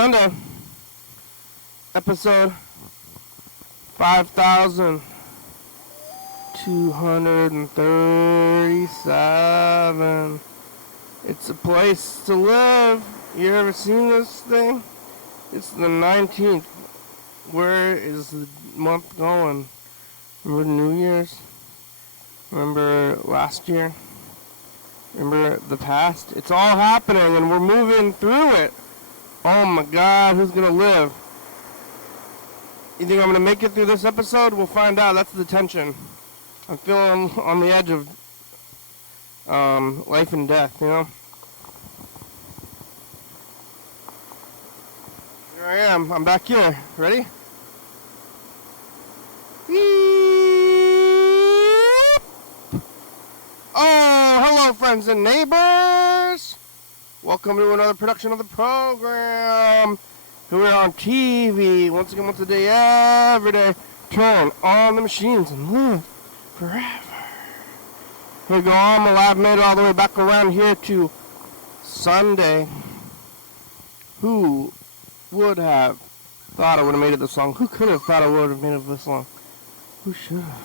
Sunday, episode 5237. It's a place to live. You ever seen this thing? It's the 19th. Where is the month going? Remember New Year's? Remember last year? Remember the past? It's all happening and we're moving through it. Oh my God, who's gonna live? You think I'm gonna make it through this episode? We'll find out. That's the tension. I'm feeling on the edge of life and death, you know? Here I am. I'm back here. Ready? Oh, hello, friends and neighbors. Welcome to another production of the program. Here we are on TV. Once again, once a day, every day. Turn on the machines and live forever. Here we go. I'm alive. Made it all the way back around here to Sunday. Who would have thought I would have made it this long? Who could have thought I would have made it this long? Who should have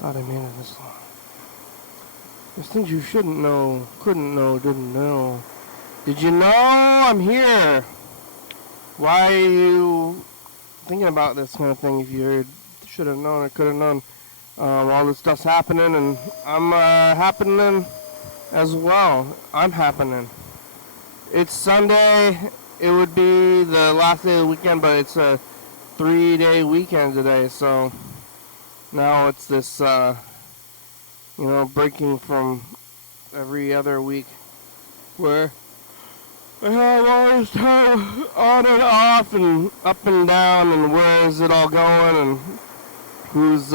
thought I made it this long? There's things you shouldn't know, couldn't know, didn't know. Did you know I'm here? Why are you thinking about this kind of thing if you should have known or could have known? All this stuff's happening and I'm happening as well. I'm happening. It's Sunday. It would be the last day of the weekend, but it's a 3-day weekend today. So now it's this, breaking from every other week where I have all this time on and off and up and down and where is it all going and who's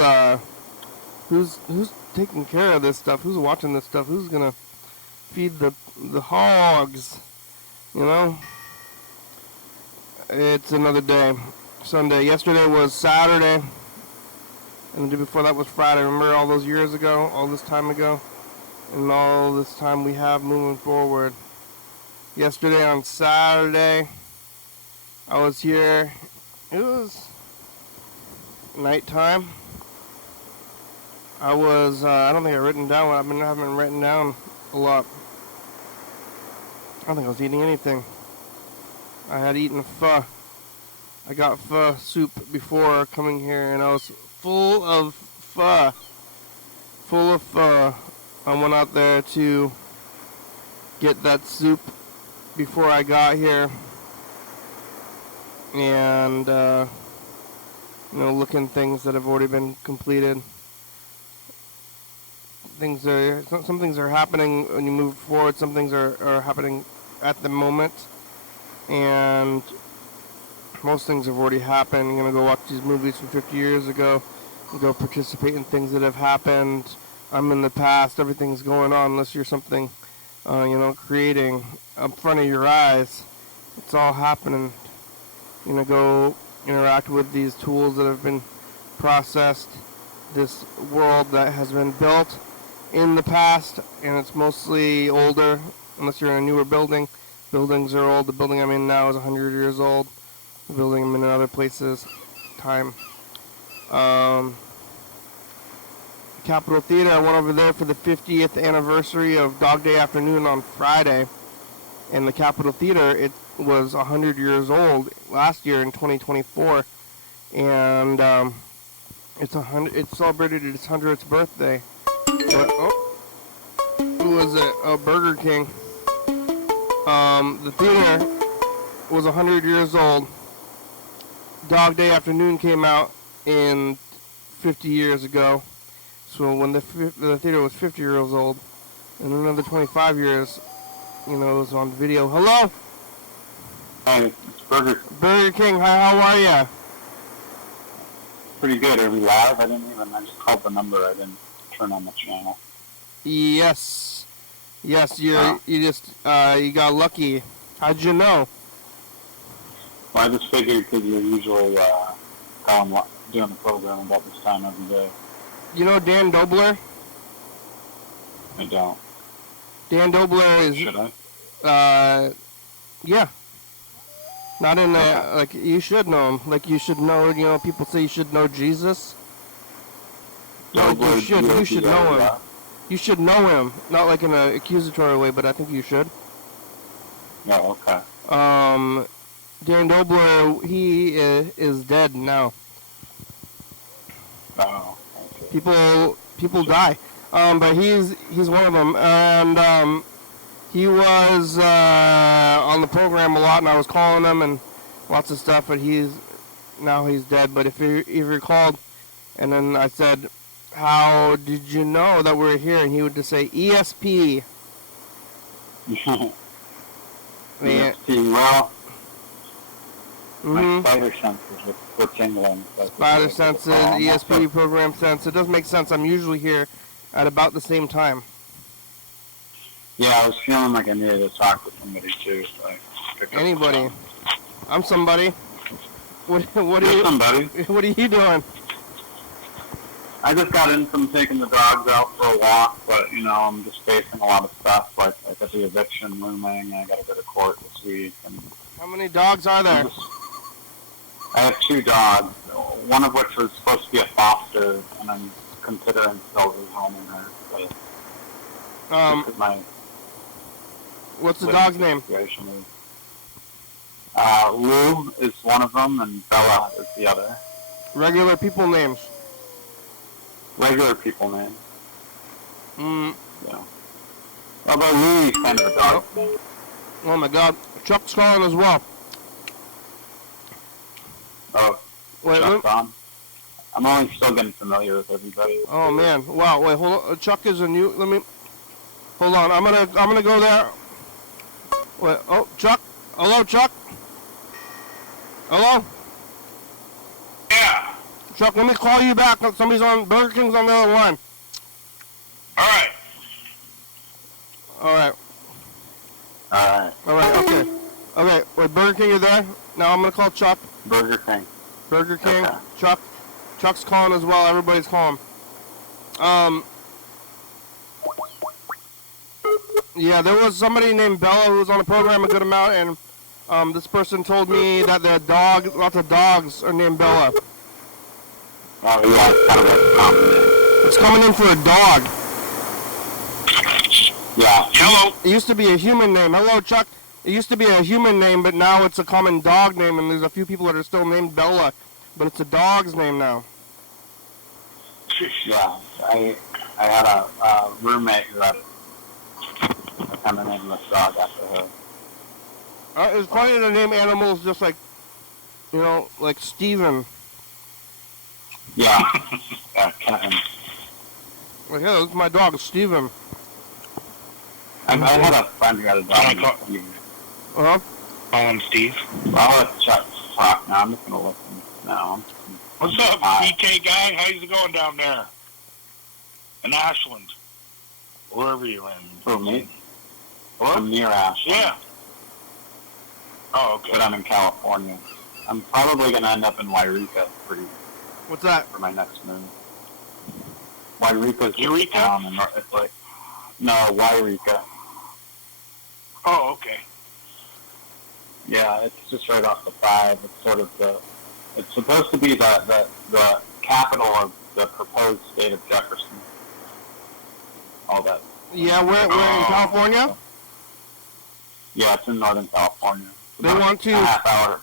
taking care of this stuff, who's watching this stuff, who's gonna feed the hogs, you know? It's another day. Sunday. Yesterday was Saturday. And the day before that was Friday. Remember all those years ago? All this time ago? And all this time we have moving forward. Yesterday on Saturday, I was here. It was nighttime. I don't think I've written down what I haven't written down a lot. I don't think I was eating anything. I had eaten pho. I got pho soup before coming here, and I was full of pho. Full of pho. I went out there to get that soup before I got here, and looking things that have already been completed. Some things are happening when you move forward. Some things are happening at the moment. And most things have already happened. You're going to go watch these movies from 50 years ago. You go participate in things that have happened. I'm in the past. Everything's going on unless you're something, creating in front of your eyes. It's all happening. You're going to go interact with these tools that have been processed. This world that has been built in the past, and it's mostly older, unless you're in a newer building. Buildings are old. The building I'm in now is 100 years old. The building I'm in other places, time. Capitol Theater, I went over there for the 50th anniversary of Dog Day Afternoon on Friday. And the Capitol Theater, it was 100 years old last year in 2024. And it celebrated its 100th birthday. But, who was it? Oh, Burger King. The theater was 100 years old. Dog Day Afternoon came out in 50 years ago. So when the theater was 50 years old, in another 25 years, it was on video. Hello? Hi, it's Burger King, hi, how are ya? Pretty good. Are we live? I just called the number. I didn't turn on the channel. Yes, you got lucky. How'd you know? Well, I just figured because you're usually doing the program about this time every day. You know Dan Dobler? I don't. Dan Dobler is... Should I? Yeah. Not in Okay. like you should know him. Like you should know. You know, people say you should know Jesus. No, like you should. You should know him. You should know him. Not like in an accusatory way, but I think you should. Yeah, okay. Dan Dobler, he is dead now. Oh, okay. People die. But he's one of them, and he was on the program a lot, and I was calling him and lots of stuff. But he's dead. But if you recalled, and then I said, "How did you know that we're here?" And he would just say, "ESP." Man. Well, my Mm-hmm. spider senses were tingling. Spider senses, ESP program sense. It does make sense. I'm usually here at about the same time. Yeah, I was feeling like I needed to talk to somebody too. So I picked up Anybody. the phone. I'm somebody. What are You're you? somebody. What are you doing? I just got in from taking the dogs out for a walk, but I'm just facing a lot of stuff. Like I got the eviction looming, and I got to go to court this week. And How many dogs are there? I have 2 dogs, one of which was supposed to be a foster, and I'm considering still rehoming her. But my What's the dog's name? situation is, Lou is one of them, and Bella is the other. Regular people names. Regular people name. Mm. Yeah. Although Louie's kind of a dog's name. Oh my God. Chuck's calling as well. Oh, Wait. Chuck's on. I'm only still getting familiar with everybody. Oh man. Wow. Wait. Hold on. Chuck is a new. Let me. Hold on. I'm gonna go there. Wait. Oh, Chuck. Hello, Chuck. Hello. Yeah. Chuck, let me call you back. Somebody's on Burger King's on the other line. All right. All right. Alright. All right. Okay. Okay. Wait. Burger King, you there? Now I'm gonna call Chuck. Burger King. Burger King. Okay. Chuck's calling as well. Everybody's calling. Yeah, there was somebody named Bella who was on the program a good amount, and this person told me that lots of dogs are named Bella. Oh, yeah, it's kind of like a common name. It's coming in for a dog. Yeah. Hello. It used to be a human name. Hello, Chuck. It used to be a human name, but now it's a common dog name, and there's a few people that are still named Bella, but it's a dog's name now. Yeah. I had a roommate who had a kind of named this dog after her. It's funny to name animals just like, like Steven. Yeah. Yeah, Kevin. Like, yeah, this is my dog, Steven. I had a friend who had a dog. Uh-huh. Call him Steve. Well, I'll let Chuck talk now. I'm just going to listen now. What's up, BK guy? How's it going down there? In Ashland. Wherever you're in. For me? What? I'm near Ashland. Yeah. Oh, okay. But I'm in California. I'm probably going to end up in Wairika What's that? for my next move. Wairika's Eureka? a town, and it's like, no, Wairika. Oh, okay. Yeah, it's just right off the 5. It's sort of it's supposed to be the capital of the proposed state of Jefferson. All that. Yeah, we're in California. Yeah, it's in Northern California. They want to. A half hour.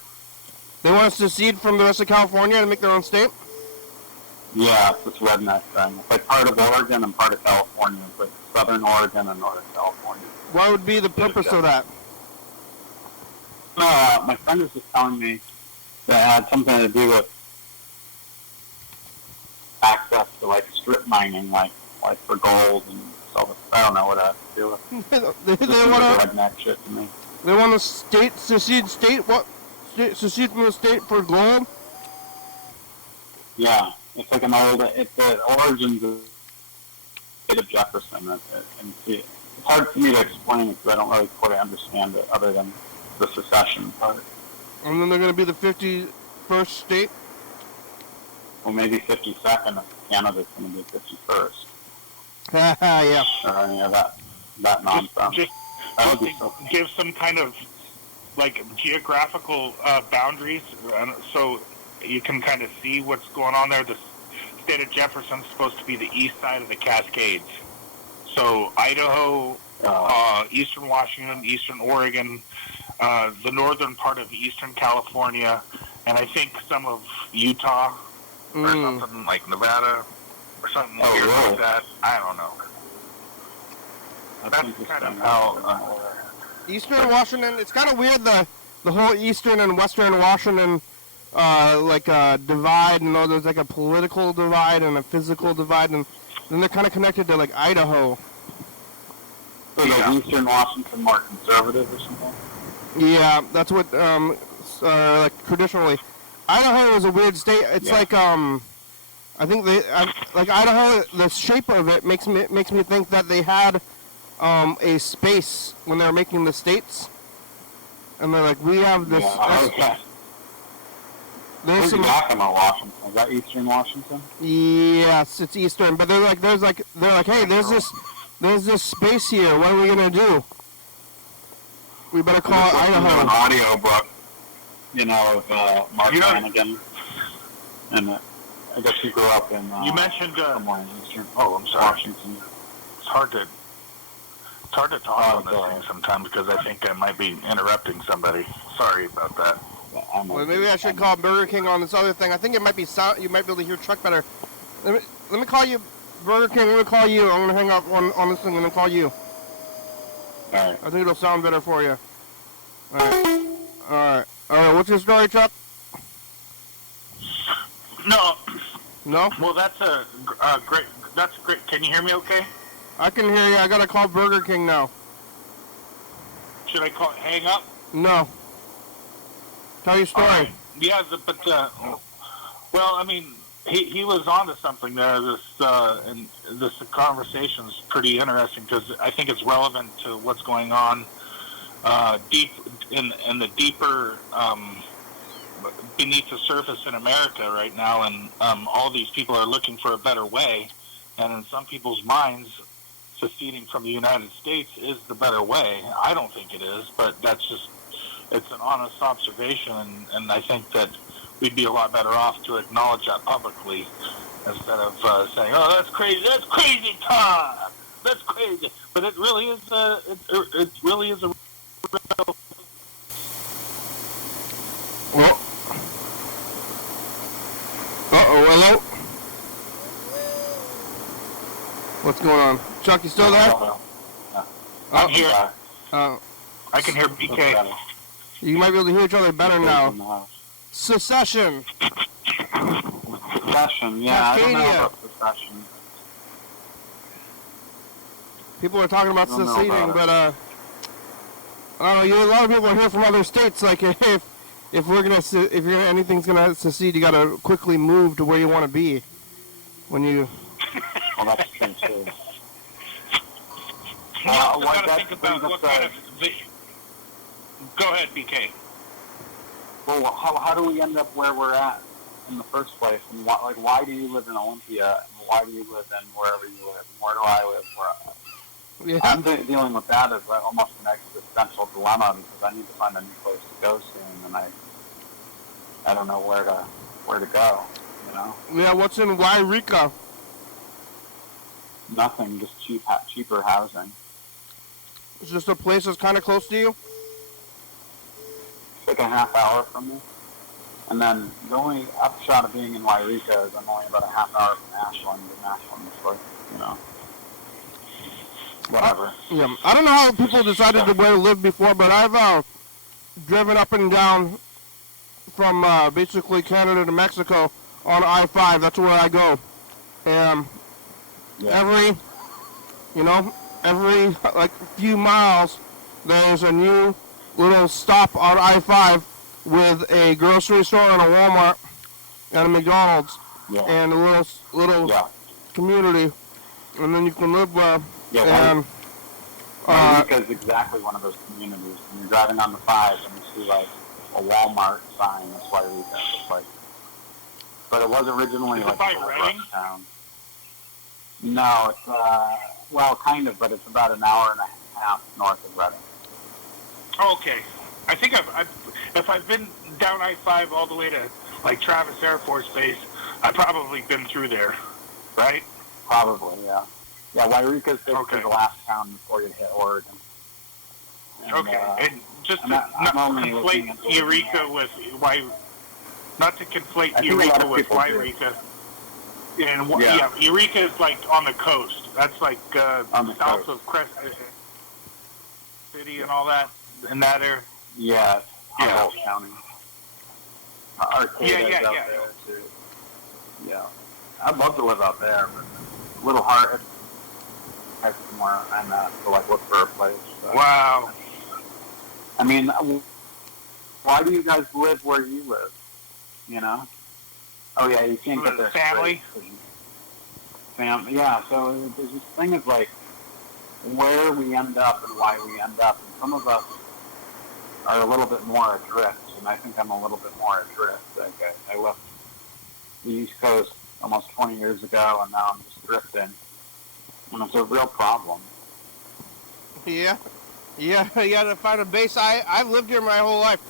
They want us to secede from the rest of California and make their own state. Yeah, it's this redneck thing. It's like part of Oregon and part of California. It's like Southern Oregon and Northern California. What would be the purpose of that? My friend was just telling me that it had something to do with access to like strip mining, like for gold and stuff. I don't know what that has to do with. they want to. Redneck shit to me. They want to secede secede from the state for gold. Yeah, it's like it's the origins of the state of Jefferson. It's hard for me to explain it because I don't really fully understand it other than the secession part. And then they're going to be the 51st state. Well, maybe 52nd if Canada's going to be 51st. Yeah. Or any of that nonsense. Just That would be so give some kind of like geographical boundaries, so you can kind of see what's going on there. The state of Jefferson's supposed to be the east side of the Cascades. So Idaho, eastern Washington, eastern Oregon, the northern part of eastern California, and I think some of Utah or something like Nevada or something weird like that. I don't know. That's kind of how Eastern Washington. It's kind of weird the whole eastern and western Washington divide. You know, there's like a political divide and a physical divide, and then they're kind of connected to like Idaho. So like Eastern Washington more conservative or something? Yeah, that's what like traditionally. Idaho is a weird state. It's like I think like Idaho. The shape of it makes me think that they had a space when they were making the states, and they're like, we have this. There's some Yakima, Washington. Is that Eastern Washington? Yes, it's Eastern, but they're like, hey, there's this space here. What are we gonna do? We better call it Idaho. An audio book, you know, of Mark Flanagan, and I guess he grew up in. You mentioned somewhere in Eastern. I'm sorry. Washington. It's hard to talk on this thing sometimes because I think I might be interrupting somebody. Sorry about that. Well, maybe I should call Burger King on this other thing. I think it might be sound. You might be able to hear Chuck better. Let me call you, Burger King. Let me call you. I'm gonna hang up on this thing and then call you. All right. I think it'll sound better for you. All right. What's your story, Chuck? No. No? Well, that's a great. That's great. Can you hear me? Okay. I can hear you. I gotta call Burger King now. Should I hang up? No. Tell your story. Right. Yeah, well, I mean, he was onto something there. And this conversation's pretty interesting because I think it's relevant to what's going on deep in the deeper beneath the surface in America right now, and all these people are looking for a better way, and in some people's minds, seceding from the United States is the better way. I don't think it is, but it's an honest observation, and I think that we'd be a lot better off to acknowledge that publicly instead of saying, "Oh, that's crazy time, that's crazy." But it really is. It really is a real. Well. Hello. What's going on, Chuck? You still there? I'm here. I can hear BK. You might be able to hear each other better now. Secession. Secession, yeah. I don't know about secession. People are talking about seceding, but I don't know. A lot of people are here from other states. Like if anything's gonna secede, you gotta quickly move to where you want to be. When you. Well, that's true too. You also got to think about what kind of. Go ahead, BK. Well, how do we end up where we're at in the first place? And why do you live in Olympia? And why do you live in wherever you live? And where do I live? I'm dealing with that as almost an existential dilemma because I need to find a new place to go soon, and I don't know where to go. You know? Yeah. What's in Wairika? Nothing. Just cheaper housing. It's just a place that's kind of close to you. Like a half hour from me. And then the only upshot of being in Wairika is I'm only about a half hour from Ashland, and Ashland is like, you know, whatever. Yeah, I don't know how people decided where to live before, but I've driven up and down from basically Canada to Mexico on I-5. That's where I go. And every like few miles, there's a new little stop on I-5 with a grocery store and a Walmart and a McDonald's and a little community, and then you can live there. Wairika is exactly one of those communities. When you're driving on the 5 and you see like a Walmart sign, that's Wairika. It's like, but it was originally like a rush town. No, it's well, kind of, but it's about an hour and a half north of Reading. Okay. I think if I've been down I-5 all the way to like Travis Air Force Base, I've probably been through there, right? Probably, yeah. Yeah, Wairika's basically the last town before you hit Oregon. And, and just to not conflate Eureka with not to conflate Eureka with Wairika. And Eureka is like on the coast. That's like south of Crescent City and all that, in that area. Yeah, Humboldt County. Arcata's out there too. Yeah, I'd love to live out there, but it's a little hard. It's somewhere I'm at to like look for a place. So. Wow. I mean, why do you guys live where you live? You know? Oh yeah, you can't get there. Family. Family. Yeah. So there's this thing of like where we end up and why we end up, and some of us are a little bit more adrift, and I think I'm a little bit more adrift. Like I left the East Coast almost 20 years ago, and now I'm just drifting, and it's a real problem. Yeah. Yeah, you gotta find a base. I've lived here my whole life.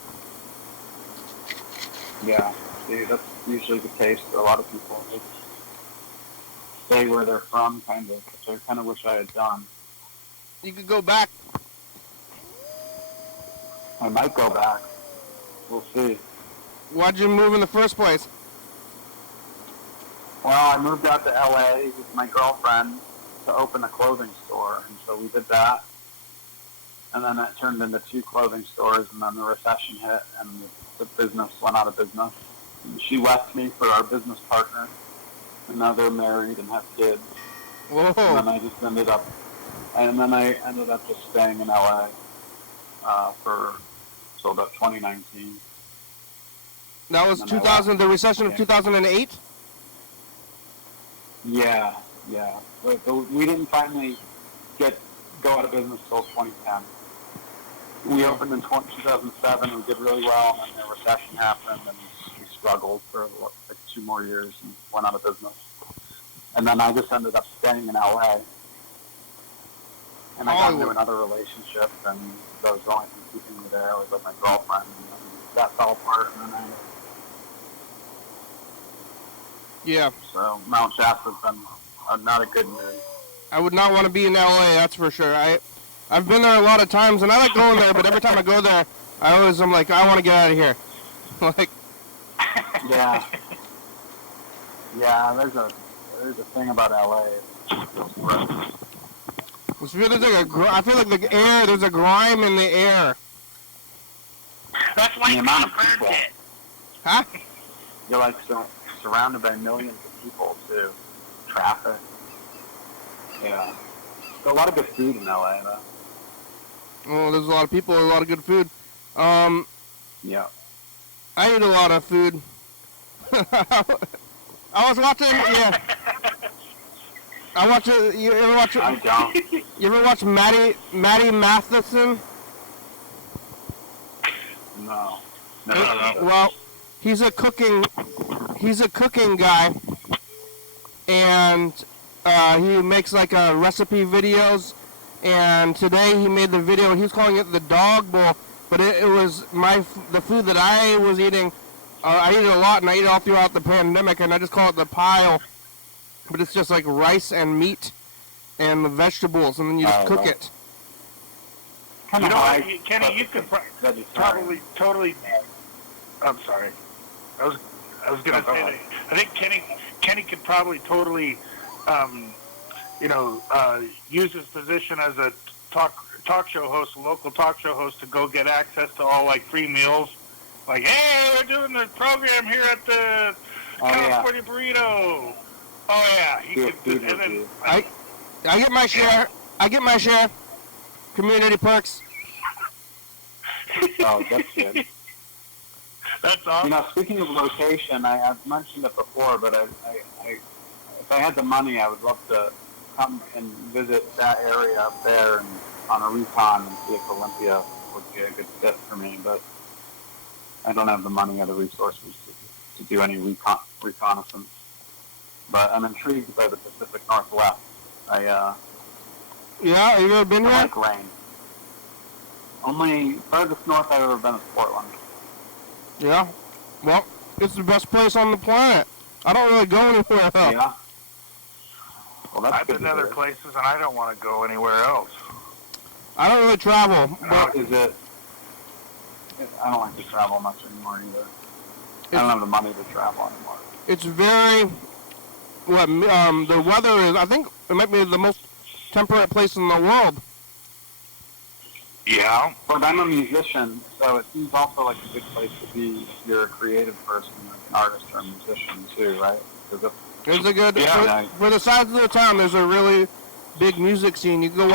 Yeah, see, that's usually the case for a lot of people. They stay where they're from, kind of, which I kind of wish I had done. You could go back. I might go back. We'll see. Why'd you move in the first place? Well, I moved out to LA with my girlfriend to open a clothing store, and so we did that. And then it turned into 2 clothing stores, and then the recession hit, and the business went out of business. And she left me for our business partner, and now they're married and have kids. Whoa. And then I ended up just staying in LA till about 2019. That was 2000, the recession of 2008? Yeah. But we didn't finally go out of business till 2010. We opened in 2007, we did really well, and then the recession happened, and we struggled for like 2 more years and went out of business. And then I just ended up staying in LA. And I got into another relationship, and that was the only thing keeping me there. I was with my girlfriend, and that fell apart, and then Yeah. So Mount Shasta's been not a good move. I would not want to be in LA, that's for sure. I've been there a lot of times, and I like going there, but every time I go there, I'm like, I want to get out of here. Like. Yeah. Yeah, there's a thing about LA. I feel like there's a grime in the air. That's why the you amount can't of burn people. it. Huh? You're like surrounded by millions of people too. Traffic. Yeah. There's a lot of good food in LA though. Well, there's a lot of people, a lot of good food. Yeah. I eat a lot of food. I was watching, yeah. You ever watch? I don't. You ever watch Matty Matheson? No. Well, he's a cooking guy, and he makes like recipe videos. And today he made the video, and he was calling it the dog bowl, but it was the food that I was eating. I eat it a lot, and I eat it all throughout the pandemic, and I just call it the pile. But it's just like rice and meat and the vegetables, and then you just cook it. You know what, Kenny, you could probably totally. I'm sorry. I was going to say that. I think Kenny could probably totally, use his position as a talk show host, a local talk show host, to go get access to all like free meals. Like, hey, we're doing the program here at the California Burrito. Oh yeah, he could. And then I get my share. I get my share. Community perks. Oh, that's good. That's awesome. You know, speaking of location, I've mentioned it before, but if I had the money, I would love to come and visit that area up there and on a recon and see if Olympia would be a good fit for me. But I don't have the money or the resources to do any reconnaissance. But I'm intrigued by the Pacific Northwest. Yeah, have you ever been I there? like rain. Only furthest north I've ever been is Portland. Yeah. Well, it's the best place on the planet. I don't really go anywhere else. Yeah. Well, that's I've been to other places, and I don't want to go anywhere else. I don't really travel. But Is it? I don't like to travel much anymore either. I don't have the money to travel anymore. it's very... the weather is... I think it might be the most temperate place in the world. Yeah. But I'm a musician, so it seems also like a good place to be if you're a creative person, like an artist or a musician too, right? There's a good... Yeah, for the size of the town, there's a really big music scene. You can go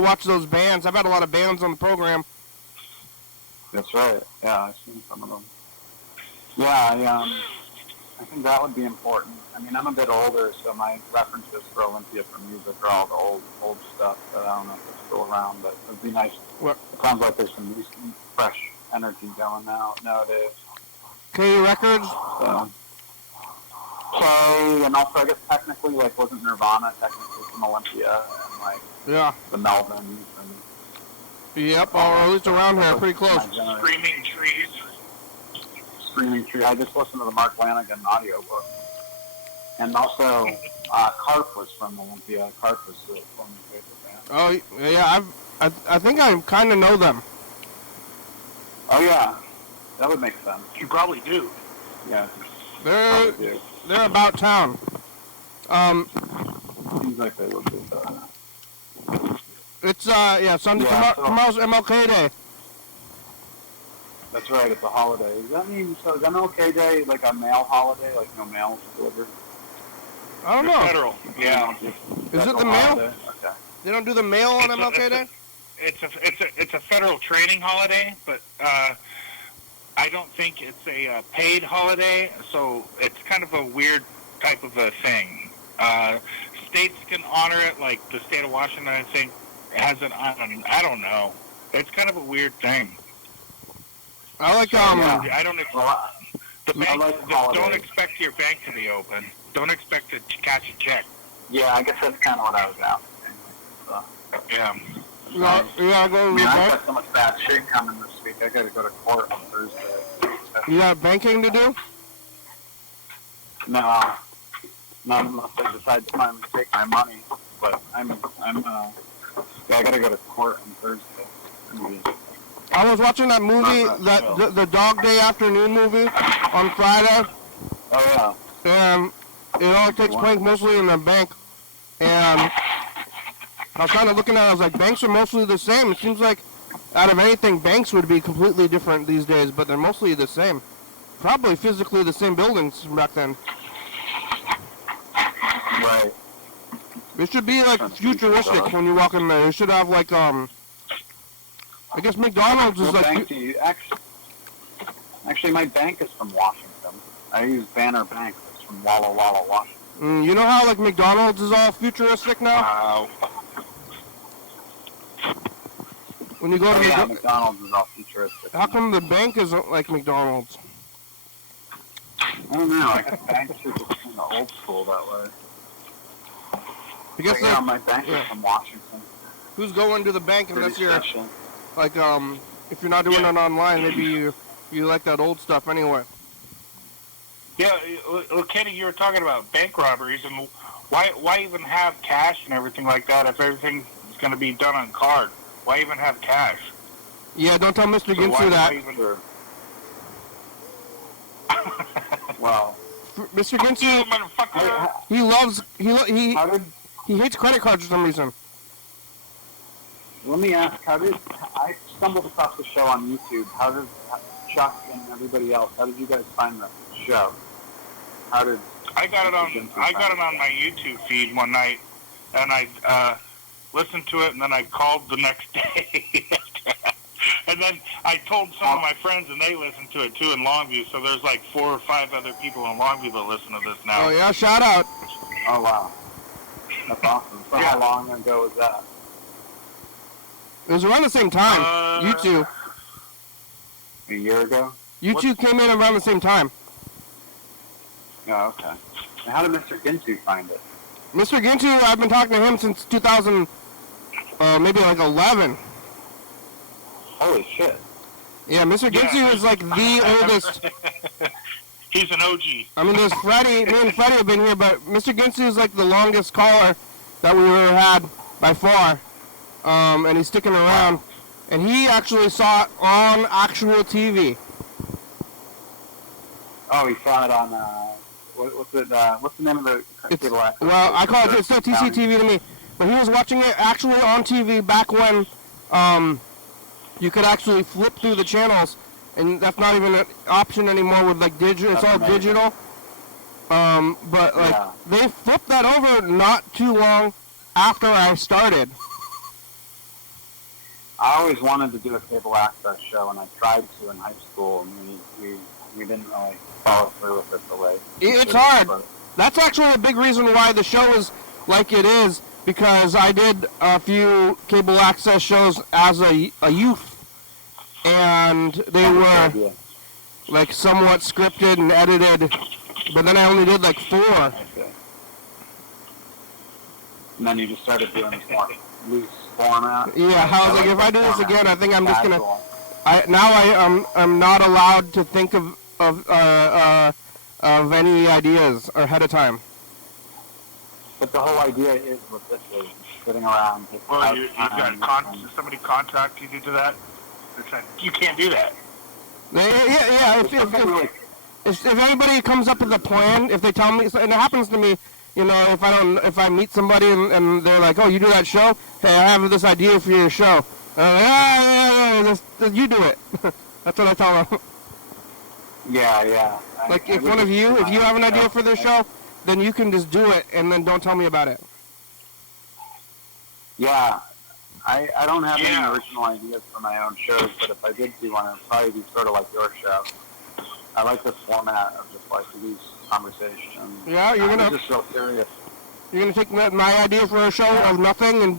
watch those bands. I've had a lot of bands on the program. That's right. Yeah, I've seen some of them. Yeah, I think that would be important. I mean, I'm a bit older, so my references for Olympia for music are all the old stuff that I don't know if it's still around, but it would be nice. What? It sounds like there's some fresh energy going nowadays. K Records? So, and also I guess technically, like, wasn't Nirvana technically from Olympia, and like Yeah. the Melvins and Yep, or at least around here, pretty close. Screaming Trees. Screaming Tree. I just listened to the Mark Lanigan audiobook. And also, Carp was from Olympia. Carp was one of my favorite bands. Oh, yeah, I think I kind of know them. Oh, yeah. That would make sense. You probably do. Yeah. They're about town. Seems like they would be. It's, Sunday, Yeah, tomorrow's MLK Day. That's right, it's a holiday. Does that mean, so is MLK Day like a mail holiday, like no mail is delivered? I don't know. Federal. Yeah. Is it the mail? Holiday? Okay. They don't do the mail on MLK Day? It's a federal training holiday, but I don't think it's a paid holiday, so it's kind of a weird type of a thing. States can honor it, like the state of Washington, I think, has it on. I don't know. It's kind of a weird thing. I like, I don't don't expect your bank to be open. Don't expect to catch a check. Yeah, I guess that's kind of what I was asking. So. Yeah. I go to the I've bank. got so much bad shit coming this week. I got to go to court on Thursday. You got banking to do? No, not unless I decide to finally take my money. But I got to go to court on Thursday. I was watching that movie, the Dog Day Afternoon movie on Friday. Oh, yeah. And it all takes place mostly in a bank. And I was kind of looking at it, I was like, banks are mostly the same. It seems like out of anything, banks would be completely different these days, but they're mostly the same. Probably physically the same buildings back then. Right. It should be like futuristic when you walk in there. It should have like, I guess McDonald's is What like... bank do you... Actually, my bank is from Washington. I use Banner Bank. It's from Walla Walla, Washington. You know how like McDonald's is all futuristic now? When you go to McDonald's is all futuristic. How come the bank isn't like McDonald's? I don't know. I guess banks are just kind of old school that way. I guess But, my bank is from Washington. Who's going to the bank unless Pretty you're special. like if you're not doing it online, maybe you like that old stuff anyway. Yeah, well, Kenny, you were talking about bank robberies, and why even have cash and everything like that if everything is going to be done on card? Why even have cash? Yeah, don't tell Mr. Ginsu that. Well, Mr. Ginsu, he loves he hates credit cards for some reason. Let me ask, I stumbled across the show on YouTube. How did Chuck and everybody else, how did you guys find the show? I got it on my YouTube feed one night, and I listened to it, and then I called the next day. And then I told some of my friends, and they listened to it too in Longview. So there's like 4 or 5 other people in Longview that listen to this now. Oh yeah, shout out. Oh wow, that's awesome. So how long ago was that? It was around the same time. You two. A year ago? You two came in around the same time. Oh, okay. And how did Mr. Ginsu find it? Mr. Ginsu, I've been talking to him since 2000, maybe like 11. Holy shit. Yeah, Mr. Ginsu is like the oldest. He's an OG. I mean, there's Freddie. Me and Freddie have been here, but Mr. Ginsu is like the longest caller that we've ever had by far. And he's sticking around. And he actually saw it on actual TV. Oh, he saw it on, what's the name of the cable access? Well, I call it, it's still TCTV to me. But he was watching it actually on TV back when you could actually flip through the channels. And that's not even an option anymore with like digital. It's all digital. But like they flipped that over not too long after I started. I always wanted to do a cable access show, and I tried to in high school, and we didn't really follow through with it the way it's hard. That's actually a big reason why the show is like it is, because I did a few cable access shows as a youth, and they were like somewhat scripted and edited, but then I only did like 4. And then you just started doing this more loose format. Yeah, I was like, if I do this again, I think I'm just gonna. I'm not allowed to think of any ideas ahead of time. But the whole idea is what this is, sitting around. Well, you got somebody contact you to do that? You can't do that. Yeah. If anybody comes up with a plan, if they tell me, and it happens to me, you know, if I meet somebody and they're like, oh, you do that show? Hey, I have this idea for your show. You do it. That's what I tell them. Yeah. Like if one of you, if you have an idea for this show, then you can just do it and then don't tell me about it. Yeah. I don't have any original ideas for my own shows, but if I did do one, it would probably be sort of like your show. I like this format of just like loose conversation. Yeah, you're gonna just real serious. You're gonna take my idea for a show of nothing and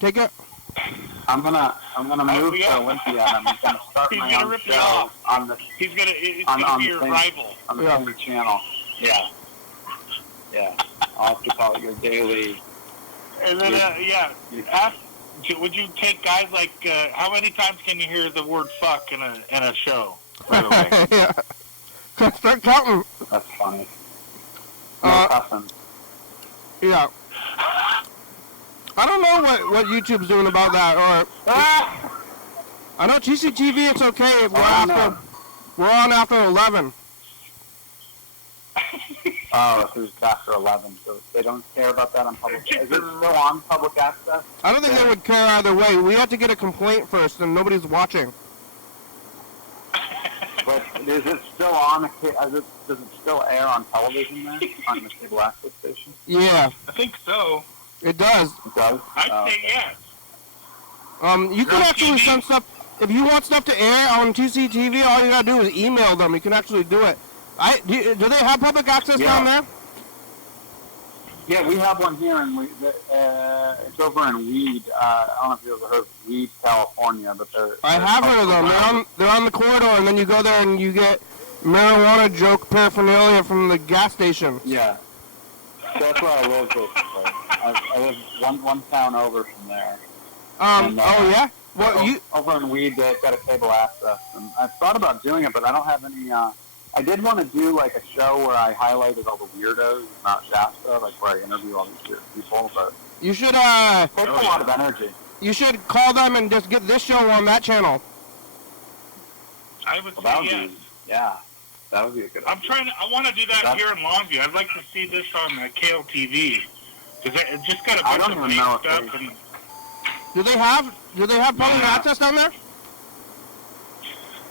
take it. I'm gonna move to Olympia and I'm gonna start my own show on the. He's gonna be your rival on the same channel. Yeah. I'll have to call it your daily. And then would you take guys like how many times can you hear the word fuck in a show? By the way. Yeah. Start counting. That's funny. No yeah. I don't know what YouTube's doing about that, or I know TCTV. It's okay if we're on after 11. Oh, so it's after 11, so they don't care about that on public. Is it still on public access? I don't think they would care either way. We have to get a complaint first, and nobody's watching. But is it still on? Does it still air on television then, on the cable access station? Yeah, I think so. It does. It does. I'd say yes. You can actually send stuff. If you want stuff to air on TCTV, all you gotta do is email them. You can actually do it. Do they have public access down there? Yeah, we have one here, and it's over in Weed. I don't know if you've ever heard of Weed, California, but I have heard of them. They're on the corridor, and then you go there and you get marijuana joke paraphernalia from the gas station. Yeah, that's where I live. Basically, I live one town over from there. Yeah. Well, over in Weed, they've got a cable access, and I've thought about doing it, but I don't have any. I did want to do like a show where I highlighted all the weirdos, not Shasta, like where I interview all these weird people, but you should it takes a lot of energy. You should call them and just get this show on that channel. I would say yes. That would be a good idea. I want to do that here in Longview. I'd like to see this on KLTV because it just got a bunch of fake stuff. And do they have public access down there?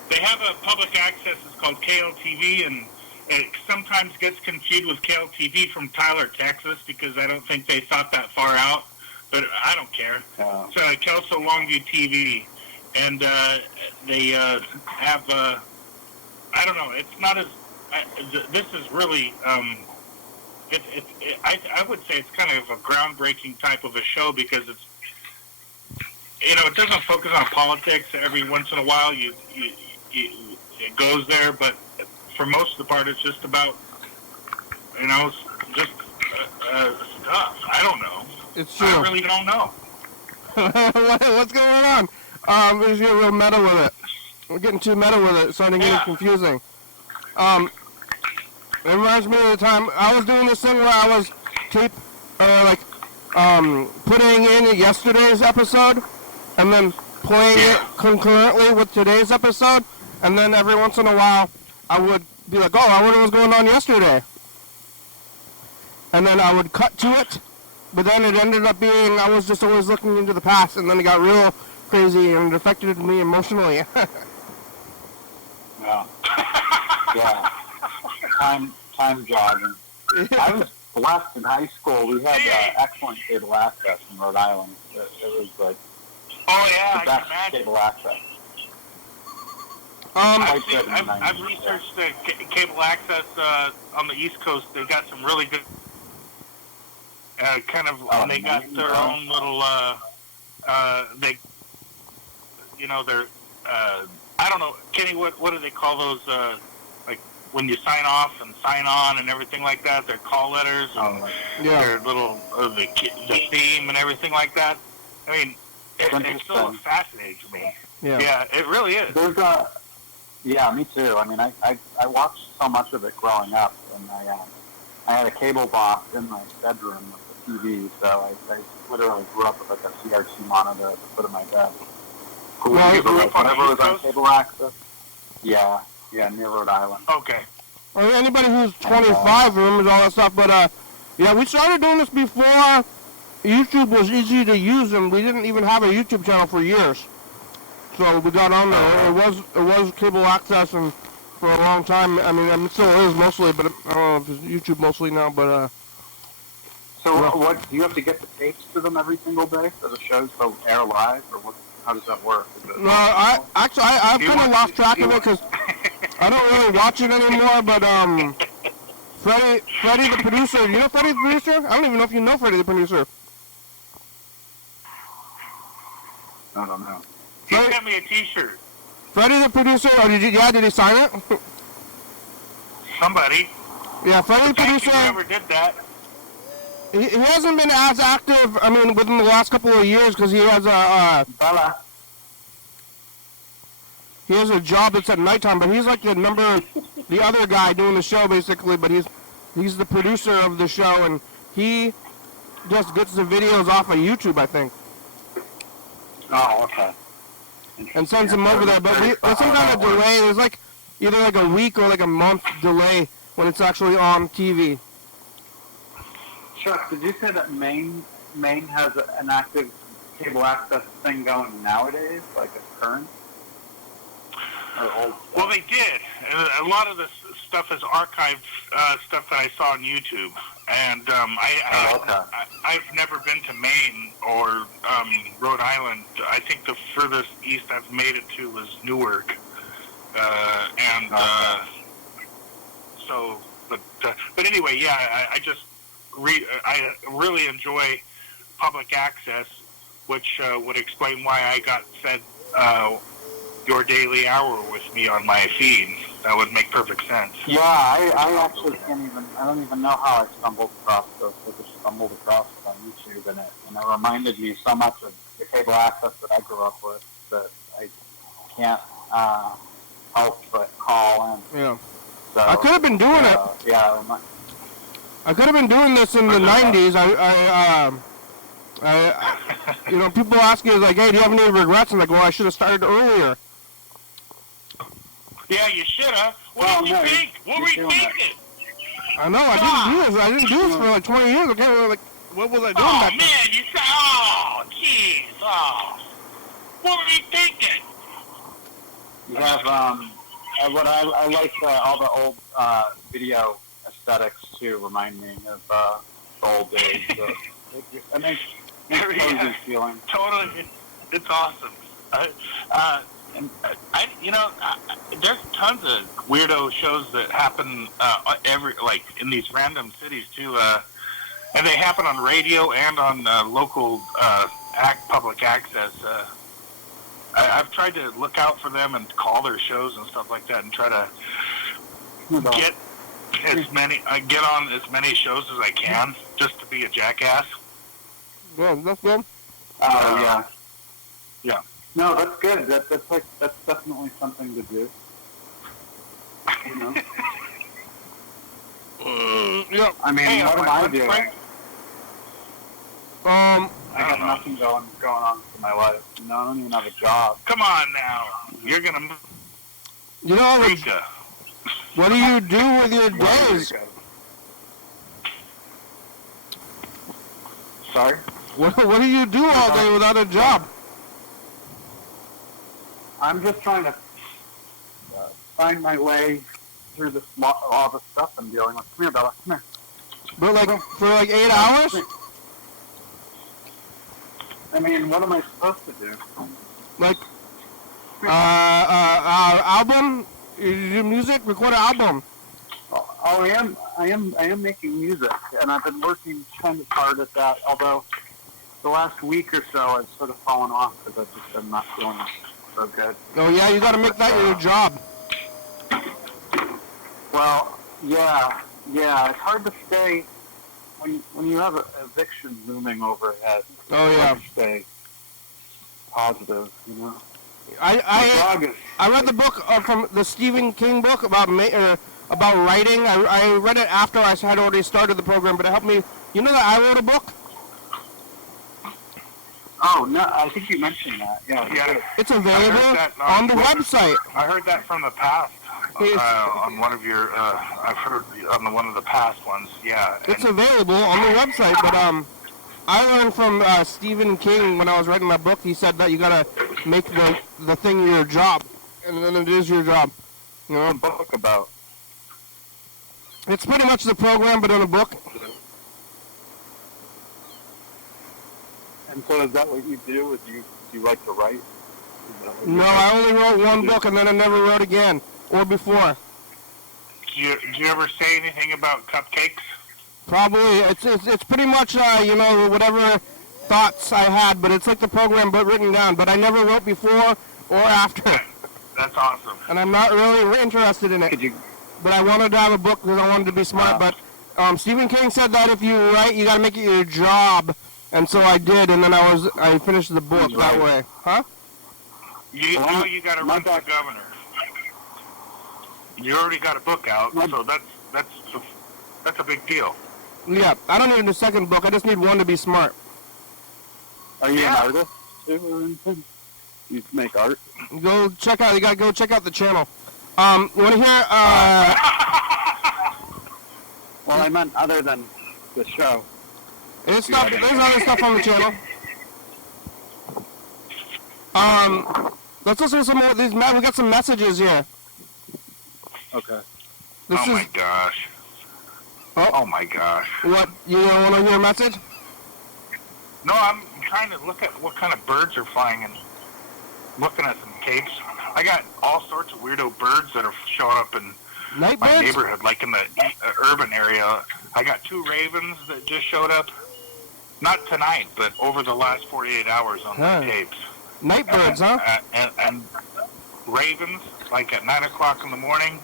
They have a public access. It's called KLTV, and it sometimes gets confused with KLTV from Tyler, Texas, because I don't think they thought that far out. But I don't care. It's Kelso Longview TV, and they have. I don't know. It's not as. This is really. I would say it's kind of a groundbreaking type of a show because it's. It doesn't focus on politics. Every once in a while, it goes there, but for most of the part, it's just about, just stuff. I don't know. It's true. I really don't know. What's going on? We just get real meta with it. We're getting too meta with it. It's starting to get confusing. It reminds me of the time I was doing this thing where I was putting in yesterday's episode and then playing it concurrently with today's episode, and then every once in a while I would be like, oh, I wonder what was going on yesterday. And then I would cut to it, but then it ended up being I was just always looking into the past, and then it got real crazy and it affected me emotionally. Yeah. Yeah. Time jogging. I was blessed in high school. We had excellent cable access in Rhode Island. It was like the best cable access. I've researched the cable access on the East Coast. They got some really good, they got their own little, they're, I don't know, Kenny, what do they call those, like when you sign off and sign on and everything like that? Their call letters and their little, the theme and everything like that. I mean, it's so fascinating to me. Yeah, it really is. Yeah, me too. I mean, I watched so much of it growing up, and I had a cable box in my bedroom with the TV, so I literally grew up with like a CRT monitor at the foot of my bed. Whenever it was on cable access. Yeah, near Rhode Island. Okay. Well, anybody who's 25 remembers all that stuff, but we started doing this before YouTube was easy to use, and we didn't even have a YouTube channel for years. So we got on there. It was cable access, and for a long time. I mean, it still is mostly, but I don't know if it's YouTube mostly now. But what do you have to get the tapes to them every single day for the shows to air live, or what? How does that work? No, I've kind of lost track of it because I don't really watch it anymore. But Freddie the producer. You know Freddie the producer? I don't even know if you know Freddie the producer. I don't know. He sent me a T-shirt. Freddie the producer. Oh, did he sign it? Somebody. Yeah, Freddie the producer. Whoever did that. He hasn't been as active, I mean, within the last couple of years because he has a job that's at nighttime, but he's like the other guy doing the show basically, but he's the producer of the show, and he just gets the videos off of YouTube, I think. Oh, okay. And sends them over there, but there's some kind of delay. There's like either like a week or like a month delay when it's actually on TV. Chuck, did you say that Maine has an active cable access thing going nowadays, like it's current? Or old stuff? Well, they did. A lot of this stuff is archived stuff that I saw on YouTube, and I've never been to Maine or Rhode Island. I think the furthest east I've made it to was Newark, but anyway, yeah, I really enjoy public access, which would explain why I got fed your daily hour with me on my feed. That would make perfect sense. Yeah, I actually I don't even know how I stumbled across it on YouTube, and it reminded me so much of the cable access that I grew up with that I can't help but call in. Yeah. So, I could have been doing it. Yeah. I could have been doing this in the 90s. People ask me like, hey, do you have any regrets? I'm like, well, I should have started earlier. Yeah, you should have. What did you think? What were you thinking? I know, I didn't do this for like 20 years. Okay, well, like, what was I doing back then? Oh, man, you said, jeez, what were you thinking? You have, I like all the old video aesthetics too. Remind me of the old days. It makes cozy feeling. Totally, it's awesome. There's tons of weirdo shows that happen in these random cities too, and they happen on radio and on local public access. I've tried to look out for them and call their shows and stuff like that, and try to get on as many shows as I can, just to be a jackass. Yeah, that's good. Yeah. No, that's good. That's definitely something to do. You know? Yeah. I mean, Hey, what am I doing? Um, I got nothing going on for my life. You know, I don't even have a job. Come on now. You're going to move. you know, Rika. what do you do with your days? Sorry? What do you do all day without a job? I'm just trying to find my way through all the stuff I'm dealing with. Come here, Bella. Come here. But like for like 8 hours? I mean, what am I supposed to do? Like album? You do music? Record an album. Oh, I am making music, and I've been working kind of hard at that. Although the last week or so, I've sort of fallen off because I've just been not feeling so good. Oh yeah, you got to make that your job. Well, yeah, it's hard to stay when you have an eviction looming overhead. Oh yeah. To stay positive, you know. I read the book from the Stephen King book about writing. I read it after I had already started the program, but it helped me. You know that I wrote a book? Oh no, I think you mentioned that. Yeah. It's available on the website. I heard that from the past. On one of your, I've heard on one of the past ones. Yeah. It's available on the website, but I learned from Stephen King when I was writing my book. He said that you gotta make the thing your job, and then it is your job. You know, What's the book about? it's pretty much the program, but in a book. And so is that what you do? Is you like to write? No, I only wrote one book, and then I never wrote again, or before. Do you ever say anything about cupcakes? Probably, it's pretty much, you know, whatever thoughts I had, but it's like the program but written down. But I never wrote before or after. That's awesome. And I'm not really interested in it. But I wanted to have a book because I wanted to be smart. But Stephen King said that if you write, you got to make it your job. And so I did, and then I finished the book that way. Huh? You got to run for governor. You already got a book out, so that's a big deal. Yeah, I don't need a second book. I just need one to be smart. Are you an artist too or anything? You make art? Go check out. You gotta go check out the channel. You want to hear? Well, I meant other than the show. There's other stuff on the channel. Let's listen to some more of these. We got some messages here. Okay. My gosh. Oh my gosh. What? You don't want to hear a message? No, I'm trying to look at what kind of birds are flying and looking at some capes. I got all sorts of weirdo birds that are showing up in Night my birds? neighborhood, like in the urban area. I got 2 ravens that just showed up. Not tonight, but over the last 48 hours on my tapes. Night birds, huh? And ravens, like at 9 o'clock in the morning,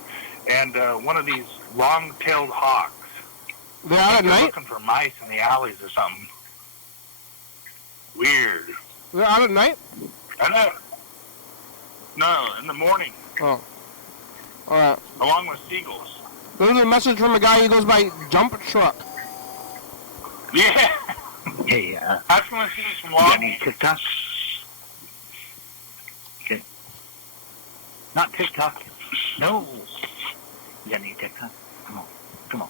and one of these long-tailed hawks. They're out at night? Looking for mice in the alleys or something. Weird. They're out at night? No, in the morning. Oh. All right. Along with seagulls. There's a message from a guy who goes by Jump Truck. Yeah. Hey, I just want to see some you got logging. any TikTok? Okay. Not TikTok. No. You got any TikTok? Come on.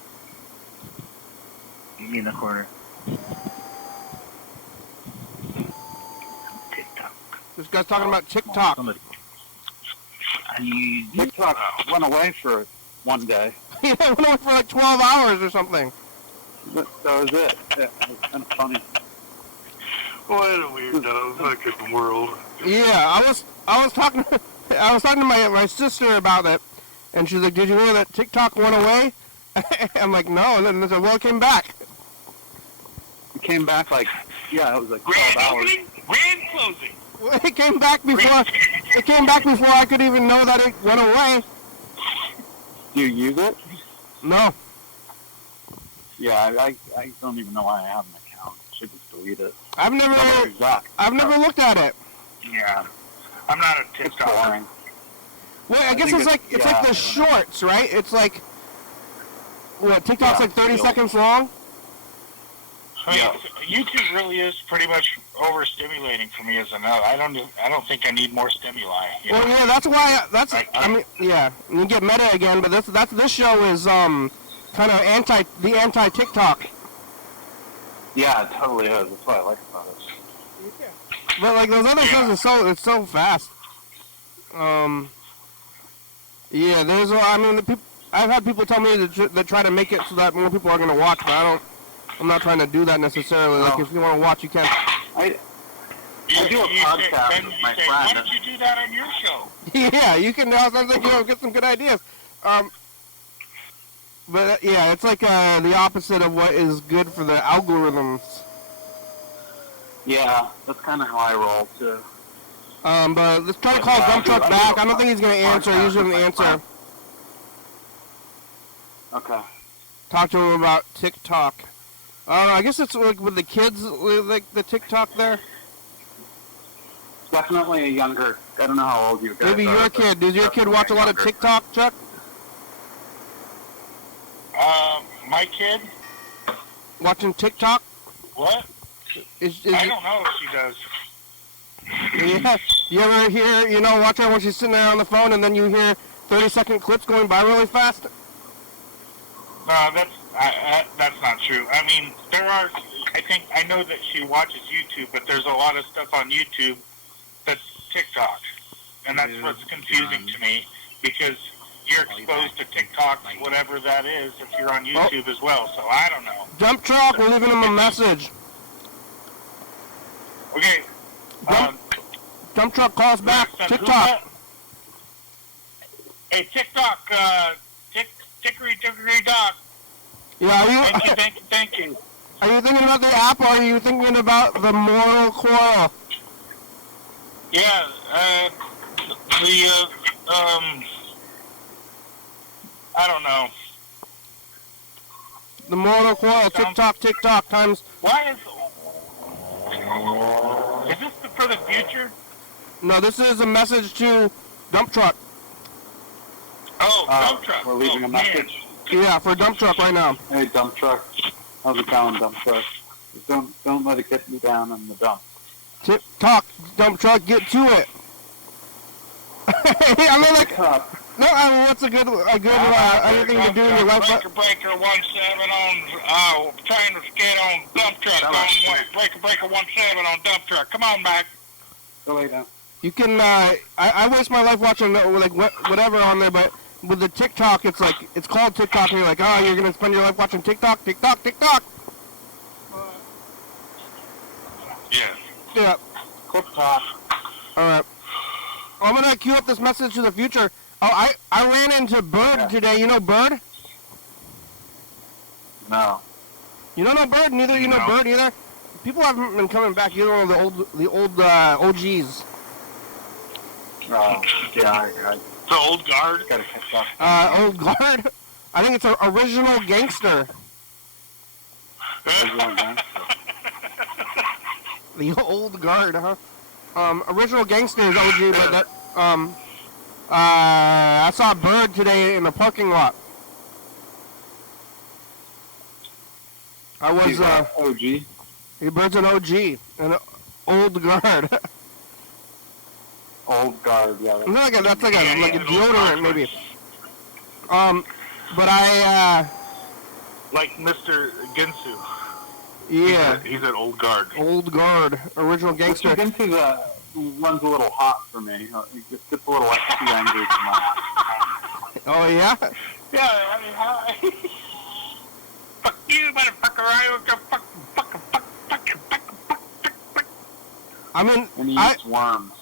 Meet me in the corner. TikTok. This guy's talking about TikTok. Somebody. TikTok went away for one day. Yeah, it went on for like 12 hours or something. That was it. Yeah, it was kind of funny. What a weirdo fucking world. Yeah, I was talking to my sister about it, and she's like, "Did you hear that TikTok went away?" I'm like, "No," and then I said, "Well, it came back." It came back like, it was like 12 Grand hours. opening, grand closing. Well, it came back before I could even know that it went away. Do you use it? No. Yeah, I don't even know why I have an account. I should just delete it. I've never looked at it. Yeah. I'm not a It's TikToker. boring. Well, I guess think it's like it's- yeah. the shorts, right? It's like what TikTok's Yeah, like 30 reels. seconds long. I mean, Yeah. YouTube really is pretty much overstimulating for me as an adult. I don't think I need more stimuli. You Well, know? yeah, that's why. Like, I mean, yeah, you get meta again, but this show is kind of anti TikTok. Yeah, it totally is. That's what I like about it. But like those other shows, it's so fast. Yeah, I mean, I've had people tell me that try to make it so that more people are gonna watch, but I'm not trying to do that necessarily. Like, No. if you want to watch, you can. I do a podcast with my Why friend. don't you do that on your show? Yeah, you can. I think you'll get some good ideas. But yeah, it's like the opposite of what is good for the algorithms. Yeah, that's kind of how I roll too. But let's try to call Dump Truck back. I don't think he's gonna answer. He usually doesn't answer. Okay. Talk to him about TikTok. I guess it's like with the kids, like the TikTok there. Definitely a younger. I don't know how old you guys Maybe are. your but kid. Does your kid watch a lot of younger. TikTok, Chuck? My kid? Watching TikTok? What? Is I don't know if she does. Yeah. You ever hear, watch her when she's sitting there on the phone and then you hear 30-second clips going by really fast? No, that's not true. I mean, I know that she watches YouTube, but there's a lot of stuff on YouTube that's TikTok. And that's what's confusing to me, because you're exposed to TikTok, whatever that is, if you're on YouTube as well. So I don't know. Dump Truck, we're leaving him a message. Okay. Dump Truck calls back. who's TikTok. that? Hey, TikTok, Tickery Doc. Yeah, Thank you. are you thinking about the app or are you thinking about the Mortal Coil? Yeah, I don't know. The Mortal Coil, TikTok times. Why is this for the future? No, this is a message to Dump Truck. Oh, dump truck. We're leaving a man. message. Yeah, for Dump Truck right now. Hey, dump truck. How's it going, dump truck? Just don't let it get you down in the dump. TikTok, Dump Truck, get to it. I mean, like, Top. no, I mean, what's a good anything to do in your life? Breaker 17 on, trying to skate on dump truck. Breaker 17 on dump truck. Come on back. Go lay down. You can, I waste my life watching, like, whatever on there, but with the TikTok, it's like, it's called TikTok, and you're like, oh, you're going to spend your life watching TikTok. Yeah. Yeah. Clip top. All right. I'm going to queue up this message to the future. Oh, I ran into Bird today. You know Bird? No. You don't know Bird? Neither you know No. Bird either? People haven't been coming back. You're one of the old OGs. Oh, yeah, I The old guard. gotta catch up. Old guard. I think it's an original gangster. The old guard, huh? Original gangster is OG, but that, I saw Bird today in the parking lot. I was, He's an OG. Bird's an OG, an old guard. Old guard, yeah. That's like a deodorant, maybe. But I, Like Mr. Ginsu. yeah, He's an old guard. old guard, original gangster. Mr. Ginsu runs a little hot for me. He just gets a little too angry tonight. Oh, yeah? Yeah, I mean, how... Fuck you, motherfucker. I don't give a fuck. I mean, And he eats worms.